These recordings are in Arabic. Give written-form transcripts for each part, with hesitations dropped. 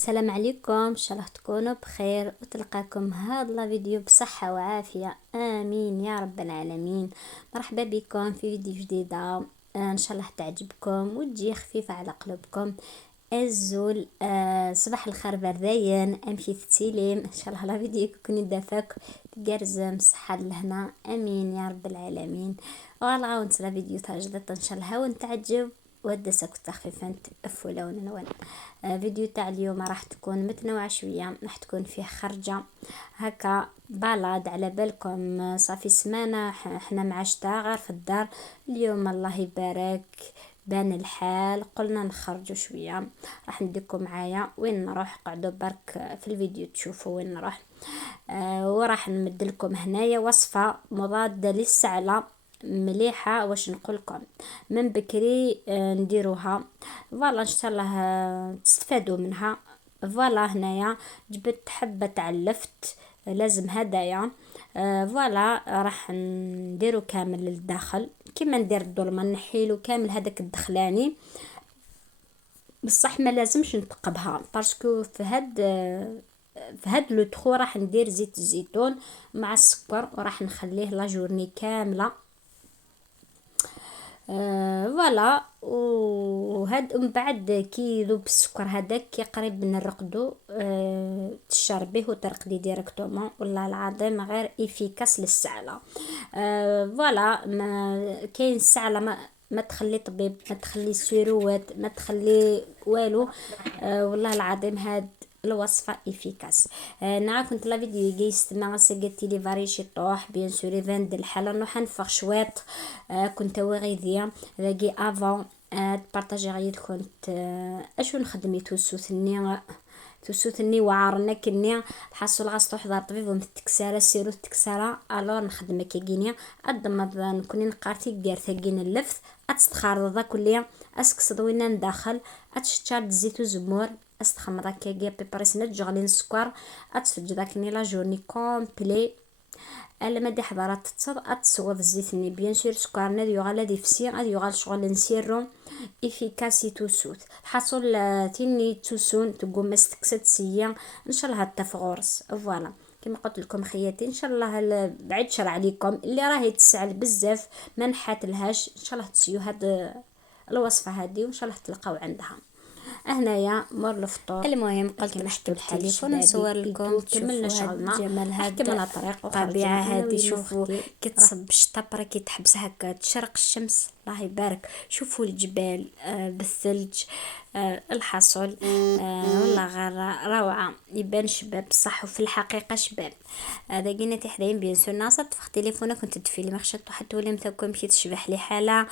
السلام عليكم، ان شاء الله تكونوا بخير وتلقاكم هذا الفيديو بصحة وعافية، امين يا رب العالمين. مرحبا بكم في فيديو جديدة. ان شاء الله تعجبكم وتجي خفيفة على قلوبكم. الزول صباح الخير بردين امشي تسيليم ان شاء الله. لا فيديو يكون يدافك تقرزم صحة لهنا، امين يا رب العالمين. والله ونسلا فيديو تاجدت ان شاء الله ونتعجب ودسك تخفيفا تقفلون نوان. فيديو تاع اليوم راح تكون متنوعة شوية، راح تكون فيه خرجة هكا بالاد على بالكم. صافي سمانة احنا مع شتا غير في الدار. اليوم الله يبارك بان الحال قلنا نخرجوا شوية. راح نديكم معايا وين نروح، قعدوا برك في الفيديو تشوفوا وين نروح. وراح نمدلكم هنايا وصفة مضادة للسعلة مليحة، واش نقولكم من بكري نديروها. فوالا ان شاء الله تستفادوا منها. فوالا هنايا جبت حبة علفت، لازم هدايا. فوالا راح نديرو كامل للداخل كيما ندير الدولمة، نحيلو كامل هذاك الدخلاني. بصح ما لازمش نثقبها باسكو في هاد لو تخو راح ندير زيت الزيتون مع السكر وراح نخليه لا جورني كامله. فوالا وهاد من بعد كي يذوب السكر هذاك كي قريب نرقدو تشربيه وترقدي ديريكتومون، والله العظيم غير افيكاس للسعله. فوالا ما كاين السعله ما تخلي طبيب، ما تخلي سيروات، ما تخلي والو. والله العظيم هاد الوصفه افيكاس. نعرف كنت لا فيديو جيست ما سقتي لي فاريشي طوح بيان سوري فند الحاله نروح نفخ شويط. كنت وغيديا لاقي افون تبارطاجي غيد كنت اشو نخدمي توسوثني وعارنا كني حصل غاس حضر طبيب ومتكساره سيرو التكساره الور نخدم كيغينيا ادم نكوني نقارتي دير ثقين اللفت اتستخارض ذا كليا اسكس وين ندخل اتشتشار الزيت وزمور استخمر كيغي بيبريسنت جغلين السكر اتسجد ذاك لا جورني كومبلي. الا ما دي حضرات تصوض الزيت ني بيان سور سكرنا يغال دي فسي غادي يغال شغل نسيرو افيكاسي توسوت حصل تيني توسون تقوم مستكسد سيا ان شاء الله حتى في غورس. فوالا كما قلت لكم خياتي ان شاء الله بعد شرع عليكم اللي راهي تسعل بزاف ما نحات لهاش ان شاء الله تسيو هاد الوصفه هذه وان شاء الله تلقاو عندها. هنايا مر الفطور. المهم قلت نحكي بالتليفون نصور لكم كملنا شغلنا جمال هذا طريق الطبيعه هذه. شوفوا كتصب الشتا كي تحبس هكا تشرق الشمس الله يبارك. شوفوا الجبال بالثلج الحصل والله غير روعه. يبان شباب صح وفي الحقيقه شباب. هذا قلنا تحدين بيان سور ناصر تفخ تليفونك كنت تفيلي ما خشيت حتى ولا متاكم مشيت تشبح لي حاله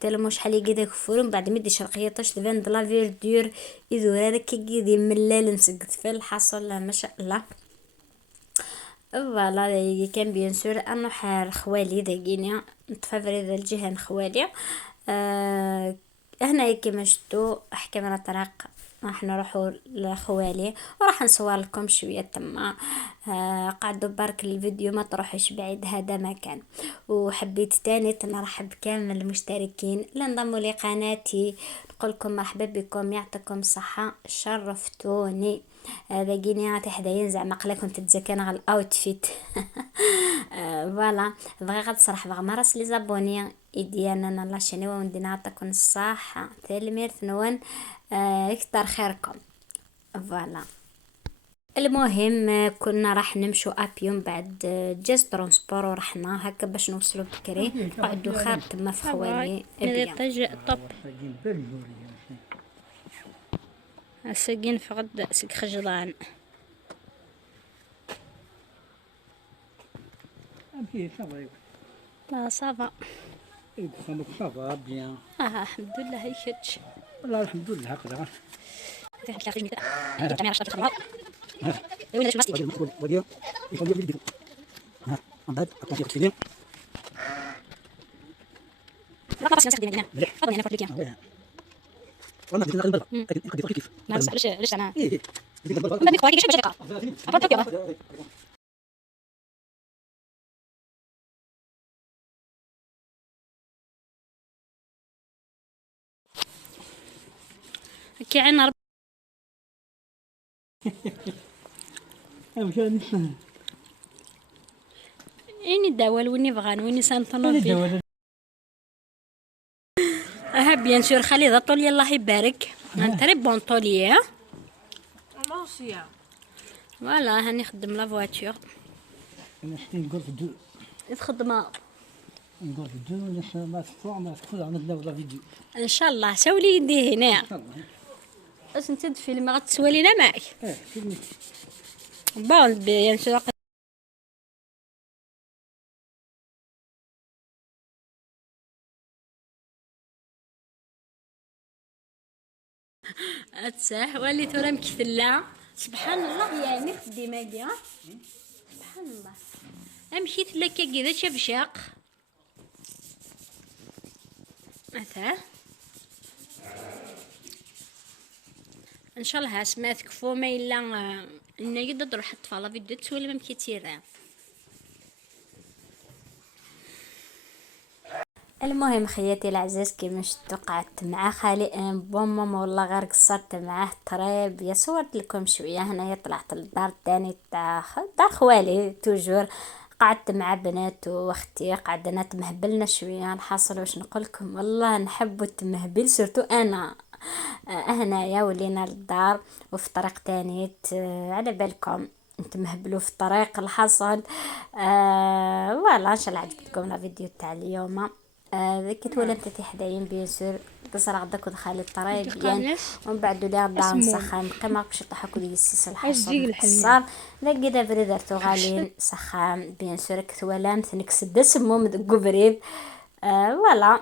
تلمو شحال يقدر كفور بعد مدي شرقيه طش تبان دلا فيردور يدور هذاك كي ملال نسقط في الحصل ما شاء الله. فوالا كان بيان سور انه حار خوالي داقينيا نتفافري ذا الجهه خوالي. هنا كيما شفتوا احكي من الطريق راح نروحوا لخوالي وراح نصور لكم شويه تما. قعدوا برك الفيديو ما تروحش بعيد هذا مكان. وحبيت تاني نرحب كامل المشتركين اللي انضموا لقناتي نقول لكم مرحبا بكم يعطيكم الصحه شرفتوني. هذا جيني تحدين زعما قلا كنت تزكينا على الاوتفيت. فوالا بغي غد صراحه بغا مرس لي زابوني ديالنا الله شنو وندينا نعطيكم الصحه تلمير نون يكتر خيركم. فوالا المهم كنا راح نمشوا ابيوم بعد جاز ترونسبور ورحنا هكا باش نوصلوا بكري قعدوا خير تما في خوالي ابيوم طب ساقين فقد سق خجلان. لا صافا صافا بيان الحمد لله هيك. والله الحمد لله هكذا. كي عنا كان إني داول ويني بغان ويني سانتونو فيه. دولة بيان سور خالد طولي الله يبارك. تري بون طولي. ماشي. فوالا هاني خدم لا فواتور. أنا حتى نقول في دو تخدمها نقول في دو ما تطلع ما تدخل على لا فيديو ان شاء الله. ساولي يديه هنا. إن شاء الله. باش انت تفيلم غتسوالينا معك. فيلمي بون بيان سور. اتساه وليت ولا مكثله. سبحان الله يعني خديمه كاع. سبحان الله. مشيت لك كذا شبشاق. أثاه ان شاء الله اسمع تكفو ما الا ان يقدر تروح تطفى فيديو تسولي ما كيتيران. المهم خياتي العزاز كيما شفتوا قعدت مع خالي ان بون ماما والله غير قصرت معاه طريب. يا صورت لكم شويه هنايا طلعت للدار الثاني تاع دار خوالي توجور. قعدت مع بنات واختي قعدنا تمهبلنا شويه. الحاصل واش نقول لكم والله نحب التمهبل سورتو انا. هنايا ولينا للدار وفي طريق تاني على بالكم نتمهبلوا في الطريق. الحصل فوالا ان شاء الله عجبتكم الفيديو تاع اليوم. كي تولدت تي حدايا بيان سور تصرا غدا كنت خالي الطريق بيان ومن بعد ولا غدا نسخن قيمه باش طحا كل يسس الحصل الصار لا كدا بريد درتو غالين سخان بيان سور كتولامت نكسد سموم دكو بريد. فوالا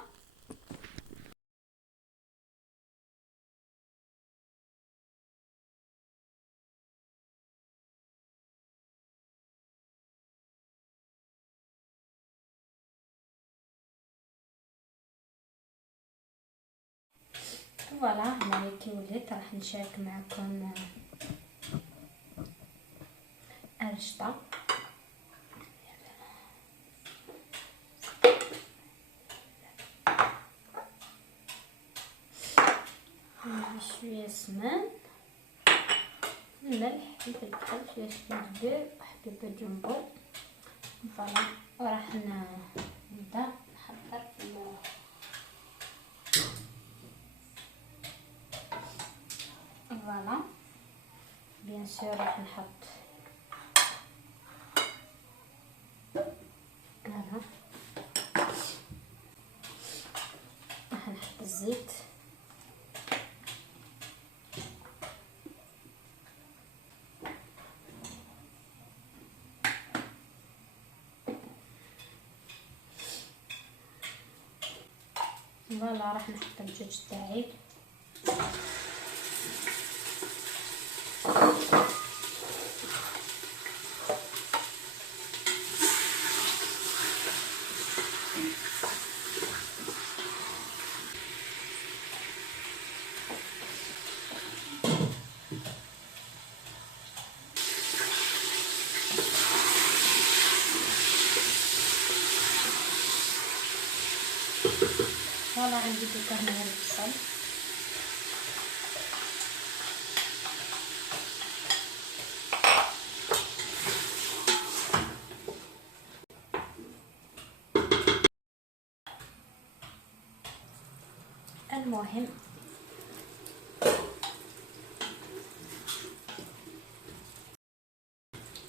فوالا هنايا كي وليت راح نشارك معكم الرشطة. شوية سمان ملح فلفل كحل شوية زنجبير وحبيبة جنبو. فوالا وراح نبدا نحضر فوالا بيان سور راح نحط هذا راح نحط الزيت فوالا راح نحط الدجاج تاعي فوالا عندي دوكا هنايا البصل المهم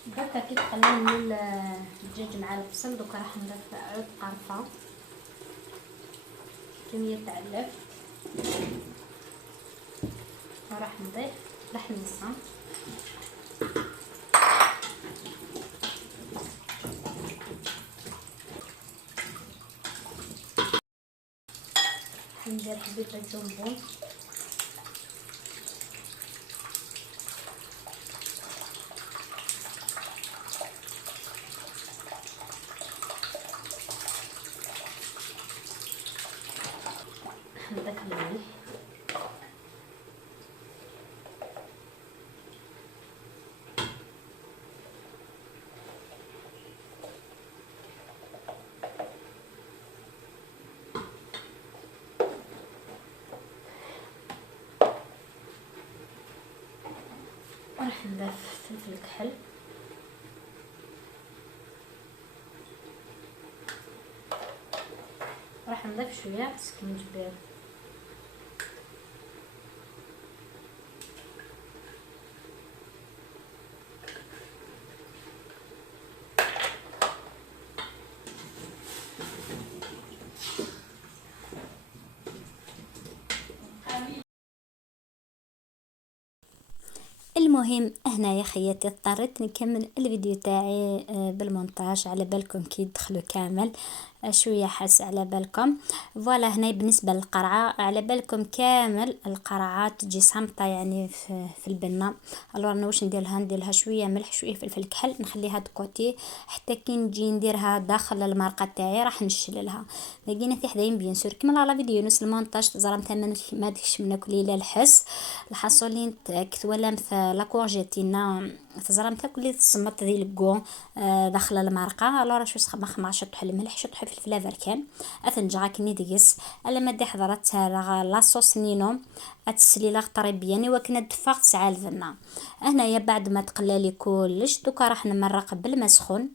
دوكا كي تقلل الدجاج مع البصل دوكا راح نضيف عود قرفه كمية تاع اللف وراح نضيف لحم الصم ندير حبيبة جنبو نضيف الملح راح نضيف فلفل الكحل، راح نضيف شويه سكينجبير، المهم هنايا خياتي اضطريت نكمل الفيديو تاعي بالمونتاج، على بالكم كي يدخلوا كامل شويه حاس على بالكم. فوالا هنا بالنسبه للقرعه، على بالكم كامل القرعات تجي صامته يعني في البنه. الوغ انا واش نديرلها شويه ملح شويه فلفل كحل، نخليها دكوتي حتى كي نجي نديرها داخل المرقه تاعي راح نشللها. لقينا في حدايم بيان سور كيما لا فيديو نص المونتاج تزرمتها ما ديكش من كل لا الحس الحصولين تاك ولا مثل لا كورجيتينا تزرمتها كل تصمت ذي الكو داخل المرقه. الوغ شو سخمخ مع شطح الملح شطح فلفل افركان اثنجا كني ديس الا ما دي حضرت لا صوص نينو اتسلي لا طريبياني وكنا دفاق تسعى الفنا. هنايا بعد ما تقلالي كلش دوكا راح نمرق بالما سخون،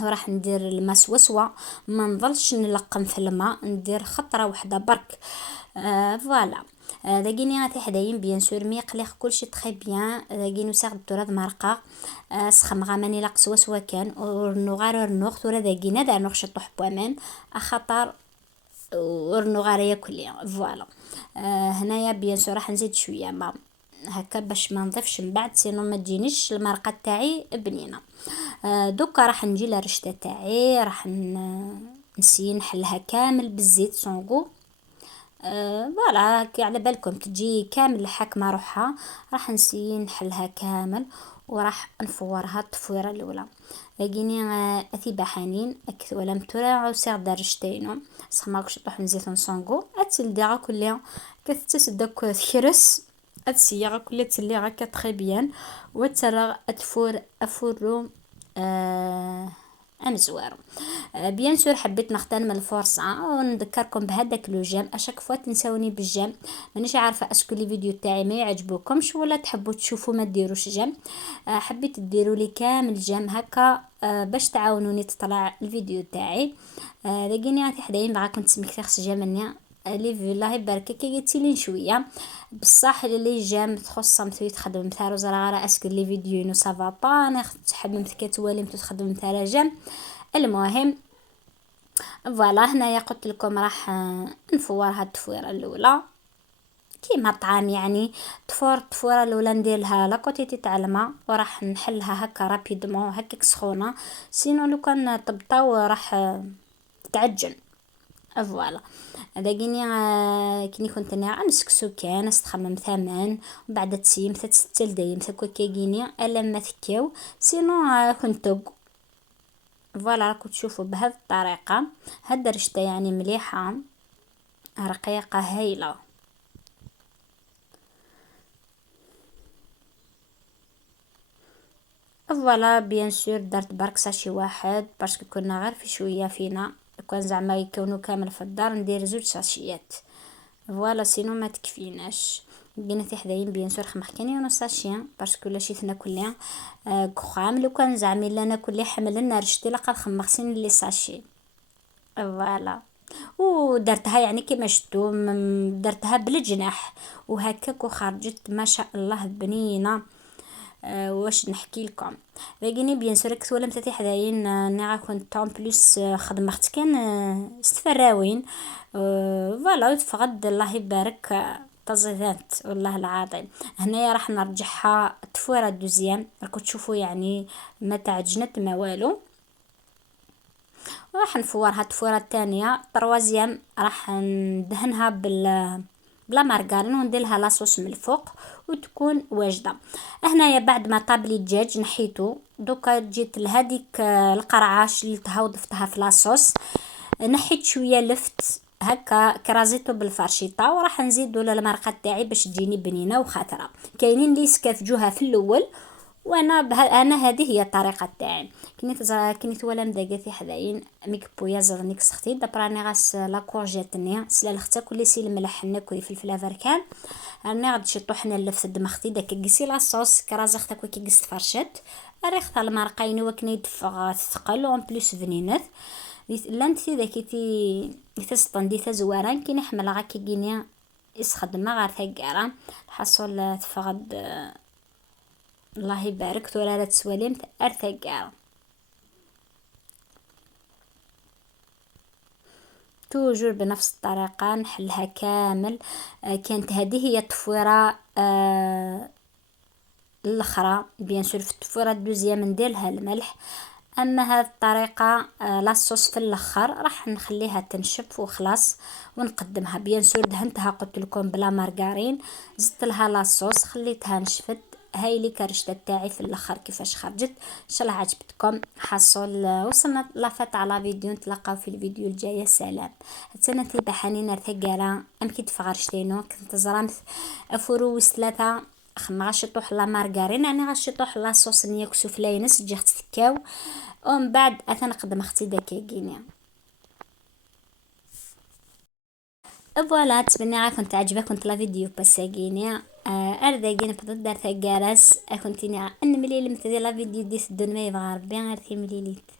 وراح ندير الماء سوسوة، ما نظلش نلقم في الماء، ندير خطره وحده برك. فوالا داكيني غاتي حدايم بيان سور مي يقليق كلشي تخي بيان. داكينو ساغ الدورة مرقه سخم غاماني لاق سوا كان ورنو غار رنوغ تورا داكينا دار نوخ شطوح بوامن اخطر ورنو غار ياكل. فوالا هنايا بيان سور راح نزيد شويه ما هكا باش ما نضيفش من بعد سينو ما تجينيش المرقه تاعي بنينه. دوكا راح نجي للرشته تاعي راح نسي نحلها كامل بالزيت صونغو. فوالا كي على بالكم تجي كامل حاكمه روحها راح نسي نحلها كامل وراح نفورها التفويره الاولى. لقيني اثيبا حنين اكثر ولا متورا وسير درجتينو سخماك شطح نزيت نصونغو اتسل داغا كلها كتسس داك ثكرس اتسيغا كلها تسليغا كتخي بيان وتسرغ اتفور افورو امزوار. بيان سور حبيت نختار من الفرصه ونذكركم بهذاك لو جيم اشاك فوا تنساوني بالجيم. مانيش عارفه اسكو لي فيديو تاعي ما يعجبوكمش ولا تحبوا تشوفوا ما ديروش جيم. حبيت ديروا لي كامل جيم هكا باش تعاونوني تطلع الفيديو تاعي. لقيني غادي حدايا باغا كنت سمكتي جامني لي في الله يبارك كي قلتي لي شويه بصح اللي جام تخص مثلا تخدم مثلا زرا اسكو لي فيديو نو سافا با انا حبمت كتوالي تخدم مثلا جام. المهم فوالا هنايا قلت لكم راح نفور هاد التفويره الاولى كيما طعام يعني التفوره الاولى نديرلها لا كوتيتي تاع الماء وراح نحلها هكا رابيدمون هكاك سخونه سينو لو كان طبطاو راح تتعجن. فوالا داكيني كني كنت انا نسكسو كان استخمم ثمن وبعد تسيم تستل دايم تكو كيغيني الا ما ثكاو سينو كنت. فوالا راكم تشوفوا بهذه الطريقه هاد الرشته يعني مليحه رقيقه هايله. فوالا بيان سور درت برك ساشي واحد باسكو كنا غير في شويه فينا كان زعما يكونوا كامل في الدار ندير زوج ساشيات. فوالا سينو ما تكفيناش بيناتي حدايا بيان سور خمخكاني ونص ساشي باسكو لا شيت ناكل كخام لو كان زعما لا ناكل لي حمل لنا رشتي لقد خمخسين لي ساشي. فوالا ودرتها يعني كيما شفتوا درتها بالجناح وهكاك وخرجت ما شاء الله بنينه. واش نحكي لكم لقيني بيان سور كنت ولا متاتي حداين نيغا كنت طون بليس خدمت كان استفراوين. فوالا تفقد الله يبارك طزيزات والله العظيم. هنايا راح نرجعها تفوره دوزيام راكم تشوفوا يعني ما تعجنت ما والو. راح نفورها التفوره الثانيه طروازيام راح ندهنها بلا مارغرين ونديرلها لاصوص من الفوق وتكون واجده. هنايا بعد ما طاب لي الدجاج نحيته دوكا جيت لهذيك القرعه شلتها وضفتها في لاصوص نحيت شويه لفت هكا كرازيتو بالفرشيطه وراح نزيدو للمرقه تاعي باش تجيني بنينه وخاطره. كاينين اللي يسكافجوها في الاول وانا انا هذه هي الطريقه تاعي. كنيت ولا مداقاتي حداين ميك بويا زغنيك سختي دابراني غاس لا كورجيت نيا سلا لختا كل سي الملح نكوي فلفل افركان راني غادي شطوحنا اللفت دمختي داك كيسي لاصوص كرازخ تاكو كي قست فرشت ريخ تاع المرقاين وكني دفغ تثقل اون بليس فنينات لانتي داكي تي تسطن دي تزواران كي نحمل غاكي كينيا يسخدم غير ثقارة الحصول تفغد الله يبارك تورا تسواليم ارثقارة توجور بنفس الطريقة نحلها كامل. كانت هذه هي التفويرة الاخرى بيان سور في التفويرة الدوزيام نديرلها الملح. اما هذه الطريقه لاصوص في الاخر راح نخليها تنشف وخلاص ونقدمها. بيان سور دهنتها قلت لكم بلا مارغرين زدت لها لاصوص خليتها نشفت. هاي لي كرشته تاعي في الاخر كيفاش خرجت. ان شاء الله عجبتكم. حصل وصلنا لافت على فيديو نتلاقاو في الفيديو الجاي. سلام. هتسنى تلبى حنينه ثقاله ام كي تفغرشتينو كنت زرامت فروس 3 خما غشطوح لا مارغرين انا غشطوح لا صوص نياك سفلينس جهت تكاو ومن بعد اثنا نقدم اختي داكيكينيا. فوالا تبني غير كنت عجبك كنت لا فيديو باساكينيا ارداكين بدل دار ثقارس كنتيني ان مليل متدي لا فيديو ديس الدون ما يبغى ربي غير في مليليت.